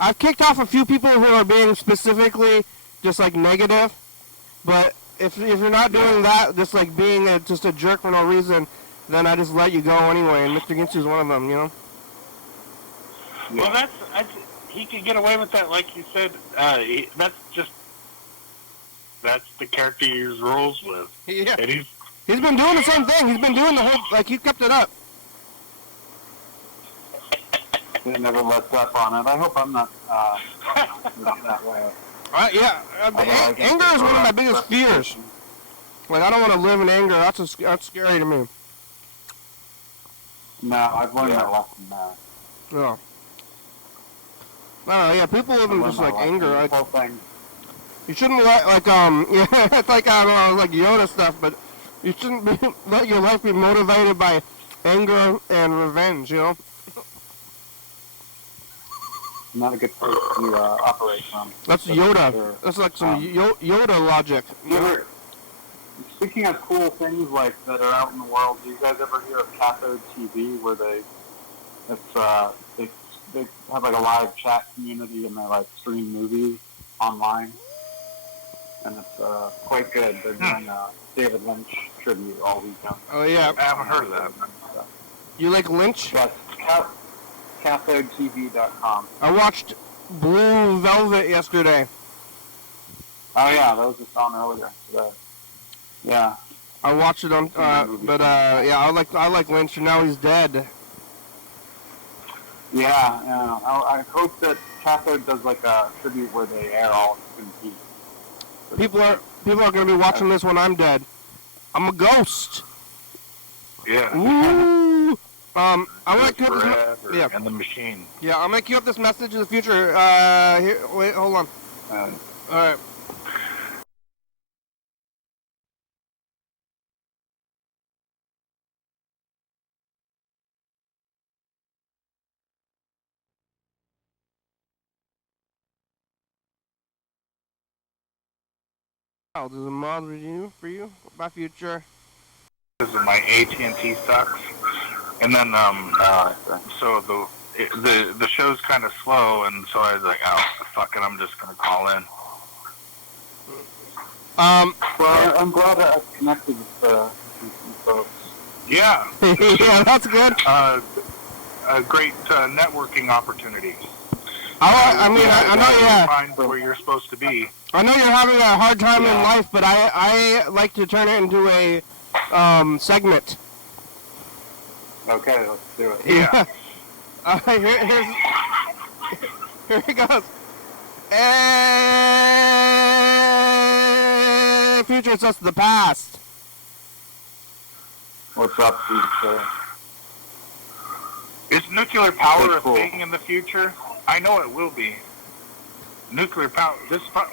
I've kicked off a few people who are being specifically just like negative, but if you're not doing that, just like being just a jerk for no reason, then I just let you go anyway. And Mr. Ginsu's one of them, you know. Well, that's he can get away with that, like you said. That's the character he rolls with. Yeah. And He's been doing the same thing. He's been doing the whole he kept it up. It never lets up on it. I hope I'm not that way. Yeah, anger is one of my biggest fears. Like, I don't want to live in anger. That's scary to me. No, I've learned my lesson now. Yeah. No, yeah, people live in just like anger. Like, whole thing. you shouldn't let yeah, it's like I don't know, like Yoda stuff, but you shouldn't let your life be motivated by anger and revenge. You know. Not a good place to operate from. That's Yoda. Sure. That's like some Yoda logic. Speaking of cool things like that are out in the world, do you guys ever hear of Cathode TV, where they have like a live chat community and they like stream movies online, and it's quite good. They're doing a David Lynch tribute all weekend. Oh yeah, I haven't heard of that. You like Lynch? Yes, CathodeTV.com. I watched Blue Velvet yesterday. Oh yeah, that was just on earlier today. Yeah. I watched it on, yeah, I like Lynch, and now he's dead. Yeah. I hope that Cathode does like a tribute where they air all in peace. People are gonna be watching this when I'm dead. I'm a ghost. Yeah. Woo! I want to Forever. Yeah. And the machine. Yeah, I'll make you up this message in the future. Here, wait, hold on. All right. There's a mod review for you. My future. This is my AT&T sucks, and then so the show's kind of slow, and so I was like, oh fuck it, I'm just gonna call in. Well, I'm glad I connected with some folks. Yeah. Yeah, that's good. A great networking opportunity. I know you find where you're supposed to be. I know you're having a hard time in life, but I like to turn it into a segment. Okay, let's do it. Yeah. Here it goes. Future is just the past. What's up, Steve? Is nuclear power a thing in the future? I know it will be. Nuclear power,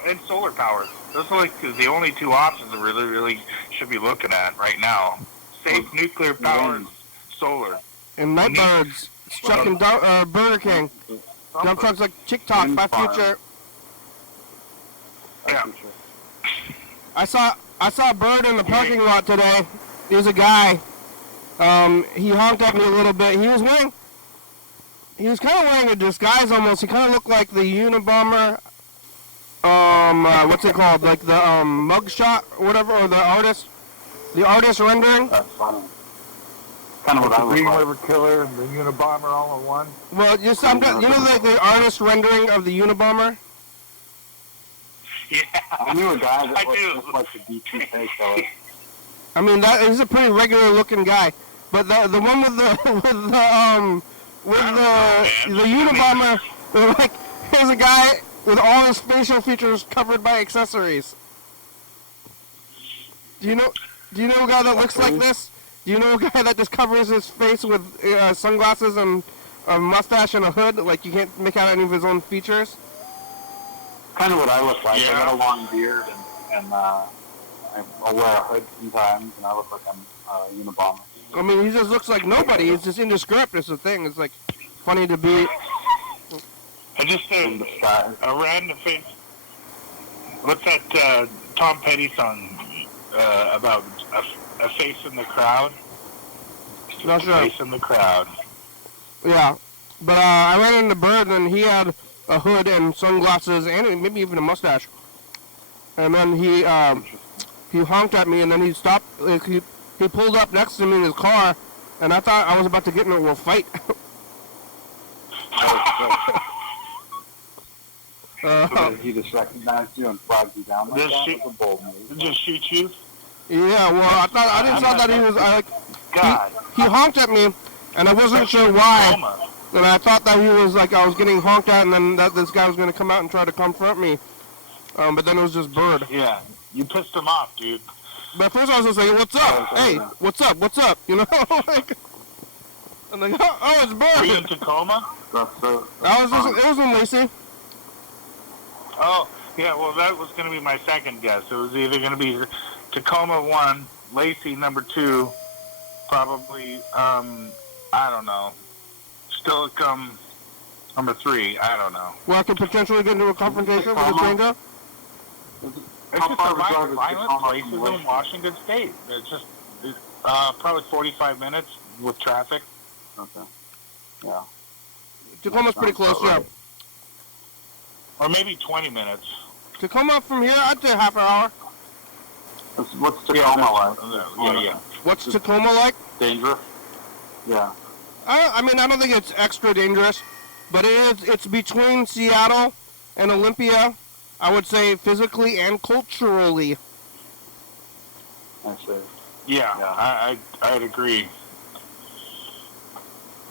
and solar power. Those are like the only two options that really should be looking at right now. Safe nuclear power, solar. And Nightbirds, chucking Burger King. Dump trucks like TikTok, my future. Yeah. I saw a bird in the parking lot today. He was a guy. He honked at me a little bit. He was kind of wearing a disguise almost. He kind of looked like the Unabomber, what's it called? Like the mugshot or whatever, or the artist rendering. That's funny. Kind of what I look Green like. River Killer and the Unabomber all in one. Well, you know like the artist rendering of the Unabomber? Yeah. I knew a guy that looked just like the D2K killer. I mean, he's a pretty regular looking guy, but the one with the Unabomber, they're like, here's a guy with all his facial features covered by accessories. Do you know a guy that looks like this? Do you know a guy that just covers his face with sunglasses and a mustache and a hood, like you can't make out any of his own features? Kind of what I look like. Yeah. I got a long beard and I'll wear a hood sometimes, and I look like I'm Unabomber. I mean, he just looks like nobody. He's just indescript. It's the thing. It's like funny to be. I just a random face. What's that Tom Petty song about a face in the crowd? Not sure. Face in the crowd. Yeah, but I ran into Bird, and he had a hood and sunglasses, and maybe even a mustache. And then he honked at me, and then he stopped. Like, he pulled up next to me in his car, and I thought I was about to get into a fight. He just recognized you and flagged you down like that? That's a bold move. Just shoot you? Yeah, well, I didn't thought that he was. God. He honked at me, and I wasn't sure why. And I thought that he was like, I was getting honked at, and then that this guy was going to come out and try to confront me. But then it was just Bird. Yeah, you pissed him off, dude. But at first I was just like, what's up? Hey, what's up? What's up? You know? Like, I'm like, oh, it's Were you in Bird. Tacoma? It was in Lacey. Oh, yeah, well, that was going to be my second guess. It was either going to be Tacoma 1, Lacey number 2, probably, I don't know, Stillicum number 3, I don't know. Where I could potentially get into a confrontation with a stranger. It's just a violent places in Washington State. It's just probably 45 minutes with traffic. Okay. Yeah. Tacoma's pretty close, yeah. Or maybe 20 minutes. Tacoma from here, I'd say half an hour. What's Tacoma like? Yeah. What's Tacoma like? Dangerous? Yeah. I mean, I don't think it's extra dangerous, but it's between Seattle and Olympia, I would say physically and culturally. I see. Yeah. I'd agree.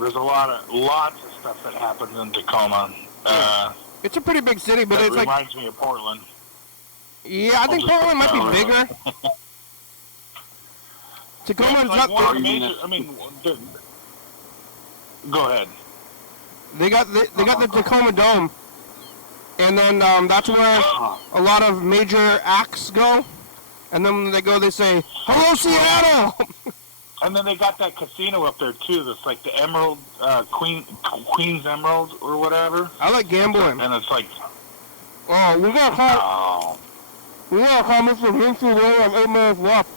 There's lots of stuff that happens in Tacoma. It's a pretty big city, but it's like... reminds me of Portland. Yeah, I think Portland might be bigger. Tacoma's like not... one major, I mean, go ahead. They got the Tacoma Dome, and then that's where a lot of major acts go, and then when they go, they say, "Hello, Seattle!" And then they got that casino up there, too, that's like the Emerald, Queen's Emerald or whatever. I like gambling. And it's like... Oh, we gotta call Mr. Vinci there on 8 minutes left.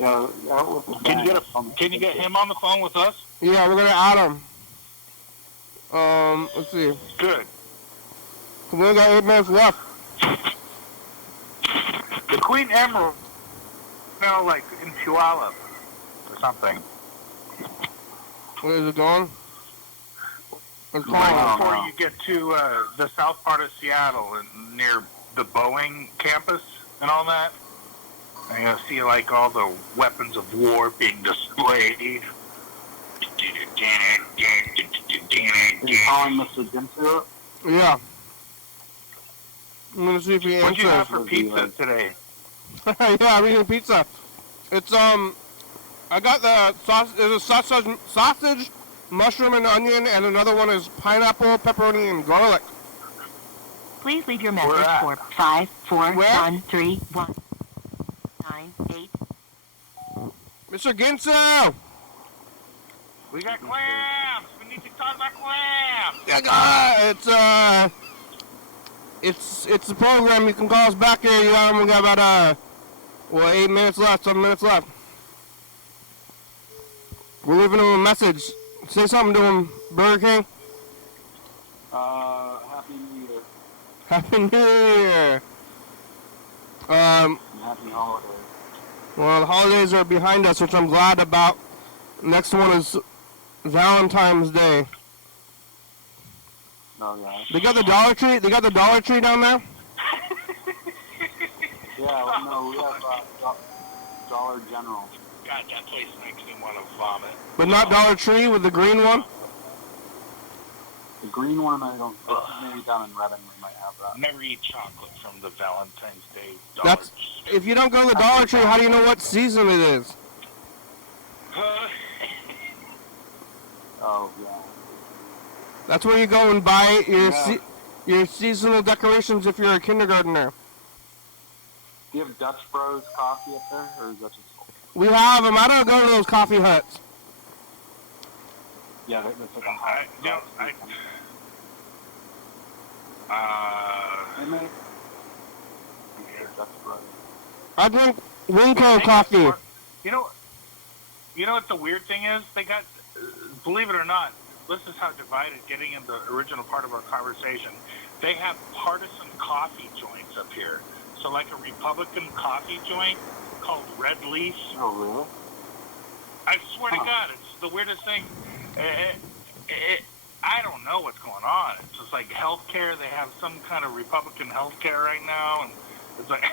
Yeah. Can you get him on the phone with us? Yeah, we're gonna add him. Let's see. Good. We only got 8 minutes left. The Queen Emerald, like in Puyallup or something. Where is it going? It's Right before you get to the south part of Seattle, and near the Boeing campus and all that, and you'll see like all the weapons of war being displayed. You calling Mr. Ginsu? Yeah. I'm gonna see if he answers. What'd you have for pizza today? Yeah, I'm eating pizza. It's I got the sauce. There's a sausage, mushroom and onion, and another one is pineapple, pepperoni, and garlic. Please leave your message for 5413198. Mr. Ginsu! We got clams. We need to talk about clams. Yeah, it's the program. You can call us back here. We got about 8 minutes left, 7 minutes left. We're leaving him a message. Say something to him, Burger King. Happy New Year. Happy New Year. And happy holidays. Well, the holidays are behind us, which I'm glad about. Next one is Valentine's Day. No, yeah. They got the Dollar Tree. They got the Dollar Tree down there. Yeah, well, no, we have Dollar General. God, that place makes me want to vomit. But not Dollar Tree with the green one. The green one, I don't. Maybe down in Reading we might have that. Never eat chocolate from the Valentine's Day Dollar That's if you don't go to the Dollar Tree, how do you know what season it is? Oh yeah. That's where you go and buy your seasonal decorations if you're a kindergartner. Do you have Dutch Bros coffee up there, or is that just? We have them. I don't go to those coffee huts. Yeah, that's like a hot. Hey, mate. Dutch Bros. I drink Winco coffee. You know what the weird thing is? They got, believe it or not, this is how divided, getting in the original part of our conversation, they have partisan coffee joints up here. So like a Republican coffee joint called Red Leaf. Oh, really? I swear to God, it's the weirdest thing. I don't know what's going on. It's just like healthcare. They have some kind of Republican healthcare right now, and it's like... I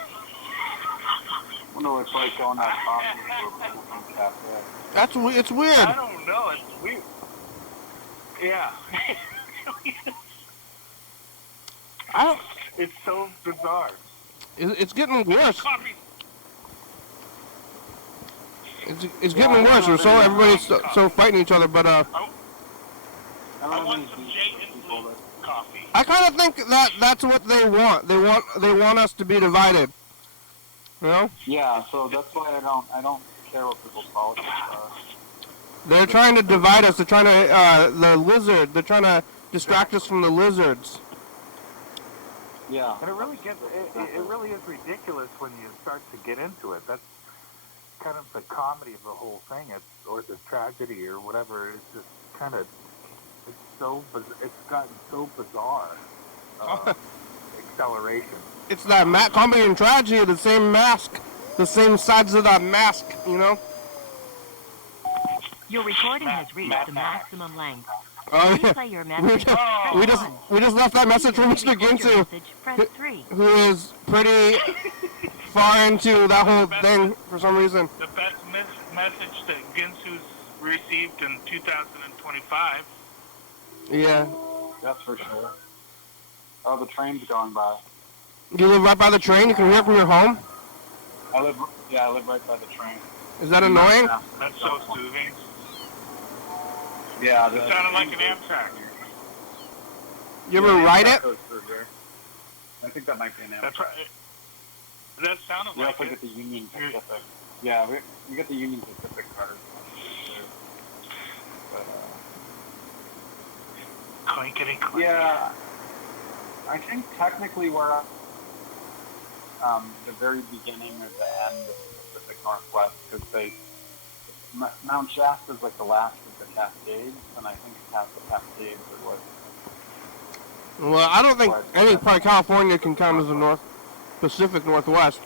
wonder what it's like going to a coffee cafe. It's weird. I don't know. It's weird. Yeah. I don't. It's so bizarre. It's getting worse. Coffee. It's getting worse. We're so everybody's so fighting each other. But I want some J. Inslee coffee. I kind of think that's what they want. They want us to be divided. You know? Yeah, so that's why I don't care what people's politics are. They're trying to divide us. They're trying to the lizard. They're trying to distract us from the lizards. Yeah. And it really is ridiculous when you start to get into it. That's kind of the comedy of the whole thing, or the tragedy or whatever. It's just kind of, it's gotten so bizarre. Acceleration. It's that comedy and tragedy, the same mask, the same sides of that mask, you know? Your recording has reached the maximum length. Oh, Please play your message. we just left that message from Mr. Ginsu, Press 3. who is pretty far into that whole thing for some reason. The best message that Ginsu's received in 2025. Yeah. That's for sure. Oh, the train's going by. You live right by the train? You can hear it from your home? I live right by the train. Is that annoying? That's so soothing. Yeah, It sounded like an Amtrak. You ever ride it? Goes through here. I think that might be an Amtrak. That's right. That sounded We like also it. get the Union Pacific. Yeah, we get the Union Pacific card. Clinkety clink. Yeah, I think technically we're at the very beginning or the end of the Pacific Northwest, because Mount Shasta is like the last of the Cascades, and I think past the Cascades it was. Well, I don't think any part of California can count as the Pacific Northwest.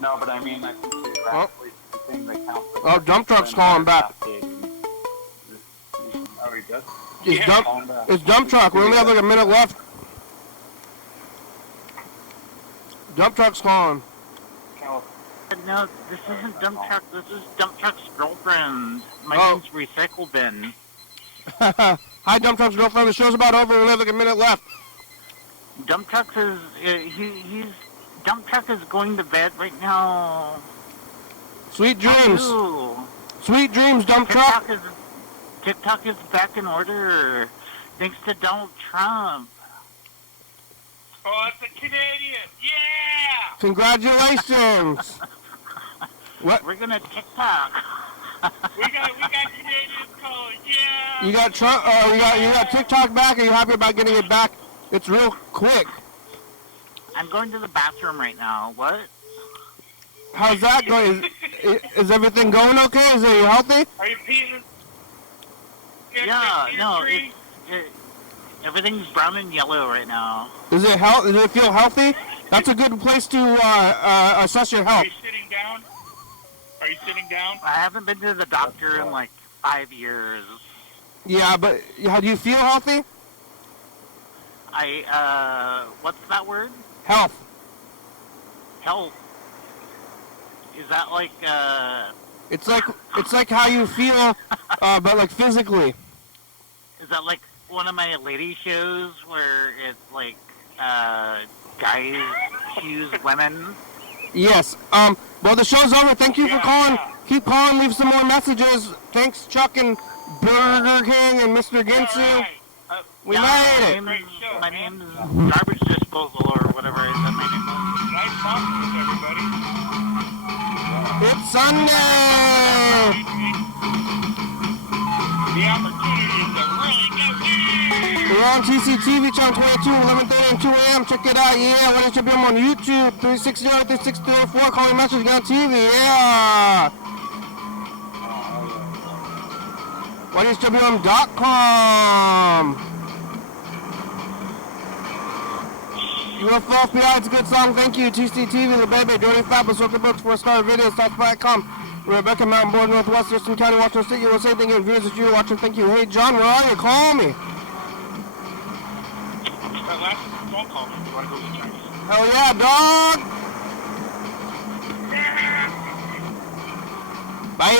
No, but I mean, I think geographically the thing that counts. Oh, dump truck's calling back. Oh, he does? It's dump truck. We only have like a minute left. Dump truck's calling. No, this isn't dump truck. This is dump truck's girlfriend. My name's Recycle Bin. Hi, dump truck's girlfriend. The show's about over. We only have like a minute left. Dump truck is dump truck is going to bed right now. Sweet dreams. Ooh. Sweet dreams, dump truck. TikTok is back in order, thanks to Donald Trump. Oh, it's a Canadian. Yeah! Congratulations. What? We're gonna TikTok. we got Canadians calling. Yeah! You got Trump. You got TikTok back. Are you happy about getting it back? It's real quick. I'm going to the bathroom right now. What? How's that going? Is everything going okay? Is it healthy? Are you peeing? Yeah, no, everything's brown and yellow right now. Does it feel healthy? That's a good place to assess your health. Are you sitting down? Are you sitting down? I haven't been to the doctor in like 5 years. Yeah, but how do you feel healthy? What's that word? Health. Health. Is that like, It's like how you feel, but like physically. Is that like one of my lady shows where it's like, guys choose women? Yes. Well, the show's over. Thank you for calling. Yeah. Keep calling. Leave some more messages. Thanks, Chuck and Burger King and Mr. Ginsu. Right. We made it. My name's Garbage Disposal or whatever I said my name was. Nice talking with everybody. It's Sunday. The opportunity is to really go in. We're on TCTV channel 22, 11:30 and 2 a.m. Check it out. Yeah, YDHWM on YouTube, 360-3634. Call me message on TV. Yeah. YDHWM.com. UFO FBI, it's a good song. Thank you. TCTV, the baby, Dirty Fabulous, Worker Books, 4-star videos, Talk.com. Rebecca, Mountain Board, Northwest, Thurston County, Washington State, USA. Thank you. Viewers that you're watching, thank you. Hey, John, where are you? Call me. That last phone call, man. You want to go get Chinese? Hell yeah, dog. Bye.